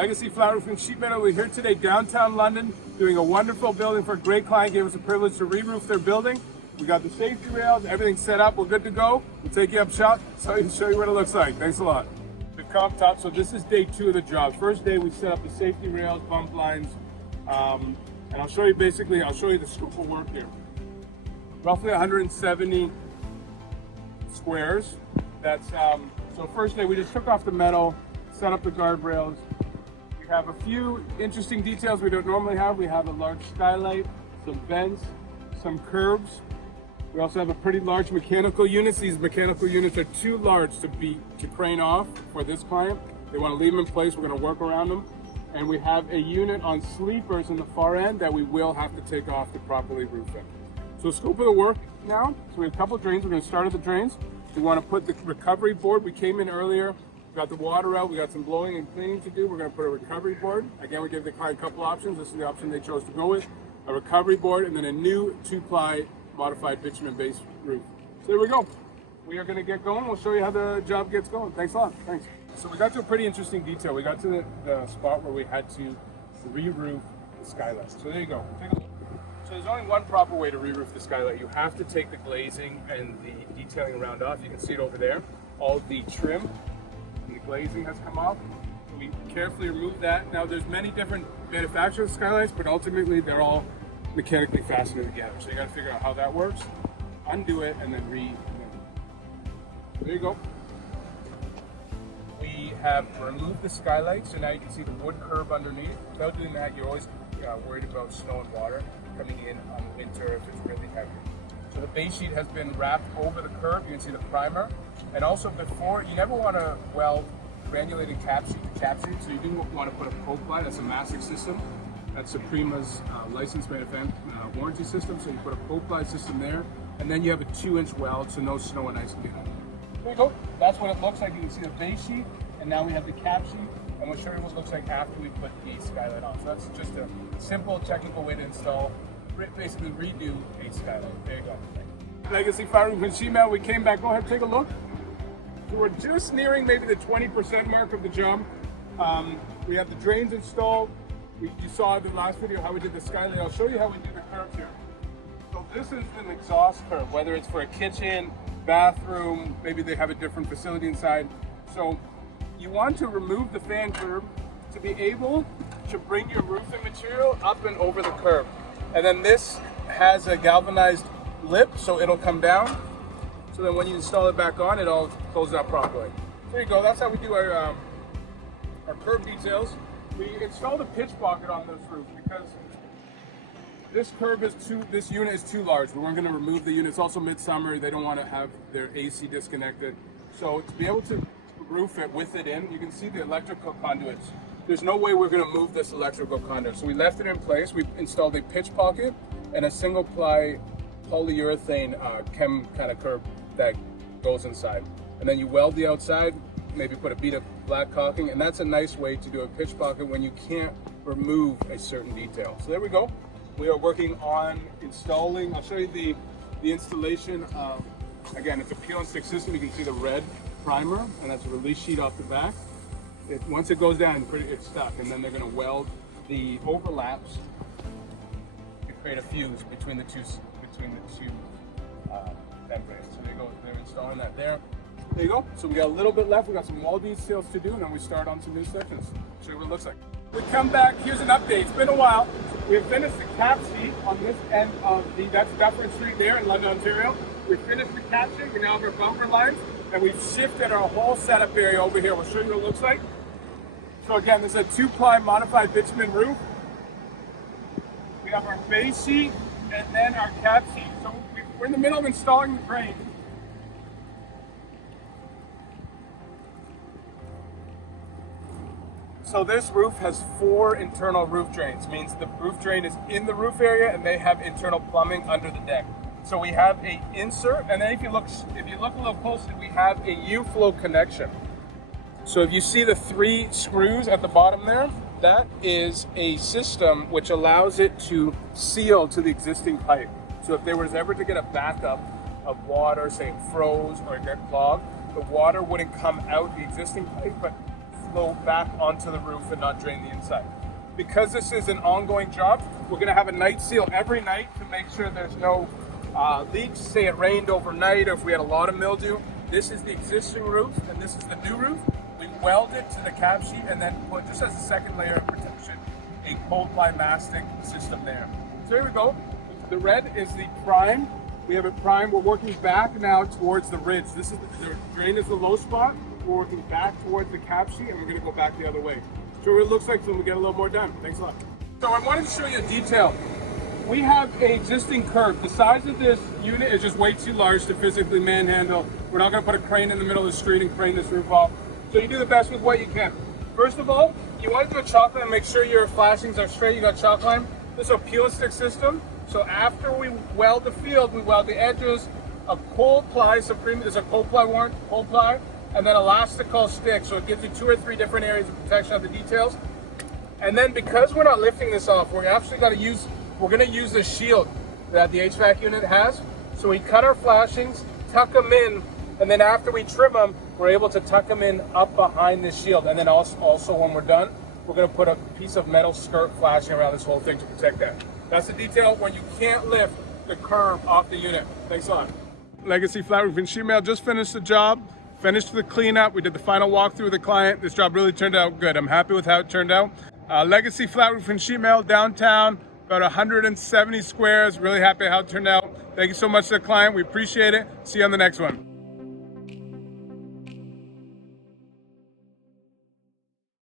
Legacy Flat Roofing Sheet Metal. We're here today downtown London doing a wonderful building for a great client. Gave us the privilege to re-roof their building. We got the safety rails, everything set up. We're good to go. We'll take you up shop, show you what it looks like. Thanks a lot. We've come up top, so this is day 2 of the job. First day we set up the safety rails, bump lines, and I'll show you the scope of work here. Roughly 170 squares. That's so first day we just took off the metal, set up the guardrails. We have a few interesting details we don't normally have. We have a large skylight, some vents, some curbs. We also have a pretty large mechanical units. These mechanical units are too large to crane off for this client. They want to leave them in place. We're going to work around them. And we have a unit on sleepers in the far end that we will have to take off to properly roof it. So scope of the work now. So we have a couple of drains. We're going to start at the drains. We want to put the recovery board. We came in earlier, got the water out. We got some blowing and cleaning to do. We're going to put a recovery board. Again, we gave the client a couple options. This is the option they chose to go with. A recovery board and then a new 2-ply modified bitumen base roof. So there we go. We are going to get going. We'll show you how the job gets going. Thanks a lot. Thanks. So we got to a pretty interesting detail. We got to the spot where we had to re-roof the skylight. So there you go. Take a look. So there's only one proper way to re-roof the skylight. You have to take the glazing and the detailing around off. You can see it over there. All the trim and the glazing has come off. We carefully remove that. Now there's many different manufacturers of skylights, but ultimately they're all mechanically fastened together. So you got to figure out how that works, undo it, and then there you go. We have removed the skylight, so now you can see the wood curb underneath. Without doing that, you're always worried about snow and water coming in on winter if it's really heavy. So the base sheet has been wrapped over the curb. You can see the primer. And also before, you never want to weld granulated cap sheet to cap sheet, so you do want to put a two-ply. That's a massive system. That's Supreme's licensed warranty system. So you put a two-ply system there, and then you have a 2-inch weld, so no snow and ice can get on. There you go. That's what it looks like. You can see the base sheet, and now we have the cap sheet, and we'll show you what it looks like after we put the skylight on. So that's just a simple technical way to install, basically redo a skylight. There you go. Legacy Flat Roofing Sheet Metal. We came back. Go ahead, take a look. So we're just nearing maybe the 20% mark of the job. We have the drains installed. You saw in the last video how we did the skylight. I'll show you how we do the curbs here. So this is an exhaust curb, whether it's for a kitchen, bathroom, maybe they have a different facility inside. So you want to remove the fan curb to be able to bring your roofing material up and over the curb. And then this has a galvanized lip, so it'll come down. So then when you install it back on, it all closes out properly. There you go. That's how we do our curb details. We installed a pitch pocket on this roof because this unit is too large. We weren't going to remove the unit. It's also midsummer. They don't want to have their AC disconnected. So to be able to roof it with it in, you can see the electrical conduits. There's no way we're going to move this electrical conduit. So we left it in place. We installed a pitch pocket and a single ply polyurethane chem kind of curb that goes inside. And then you weld the outside, maybe put a bead of black caulking, and that's a nice way to do a pitch pocket when you can't remove a certain detail. So there we go. We are working on installing. I'll show you the installation. Again, it's a peel and stick system. You can see the red primer, and that's a release sheet off the back. Once it goes down, it's stuck, and then they're going to weld the overlaps to create a fuse between the two membranes. So there you go. They're installing that there. There you go. So we got a little bit left. We got some wall details to do, and then we start on some new sections. Show you what it looks like. We come back. Here's an update. It's been a while. We have finished the cap sheet on this end of that's Dufferin Street there in London, Ontario. We finished the cap sheet. We now have our bumper lines, and we've shifted our whole setup area over here. We'll show you what it looks like. So again, this is a 2-ply modified bitumen roof. We have our base sheet and then our cap sheet. So we're in the middle of installing the drain. So this roof has 4 internal roof drains. Means the roof drain is in the roof area and they have internal plumbing under the deck. So we have a insert, and then if you look a little closer, we have a U-flow connection. So if you see the 3 screws at the bottom there, that is a system which allows it to seal to the existing pipe. So if there was ever to get a backup of water, say it froze or it got clogged, the water wouldn't come out the existing pipe, but flow back onto the roof and not drain the inside. Because this is an ongoing job, we're going to have a night seal every night to make sure there's no leaks. Say it rained overnight or if we had a lot of mildew. This is the existing roof and this is the new roof. We weld it to the cap sheet and then put, just as a second layer of protection, a two-ply mastic system there. So here we go. The red is the prime. We have it primed. We're working back now towards the ridge. This is the drain is the low spot. We're working back towards the cap sheet and we're going to go back the other way. So what it looks like when we get a little more done. Thanks a lot. So I wanted to show you a detail. We have an existing curb. The size of this unit is just way too large to physically manhandle. We're not going to put a crane in the middle of the street and crane this roof off. So you do the best with what you can. First of all, you want to do a chalk line and make sure your flashings are straight. You got chalk line. This is a peel and stick system. So after we weld the field, we weld the edges of two-ply. Supreme is a two-ply warrant, two-ply, and then elastical stick. So it gives you 2 or 3 different areas of protection of the details. And then because we're not lifting this off, we're going to use the shield that the HVAC unit has. So we cut our flashings, tuck them in, and then after we trim them, we're able to tuck them in up behind this shield. And then also when we're done, we're going to put a piece of metal skirt flashing around this whole thing to protect that. That's the detail when you can't lift the curb off the unit. Thanks a lot. Legacy Flat Roof and Sheet Metal just finished the job, finished the cleanup. We did the final walkthrough with the client. This job really turned out good. I'm happy with how it turned out. Legacy Flat Roof and Sheet Metal downtown, about 170 squares. Really happy how it turned out. Thank you so much to the client. We appreciate it. See you on the next one.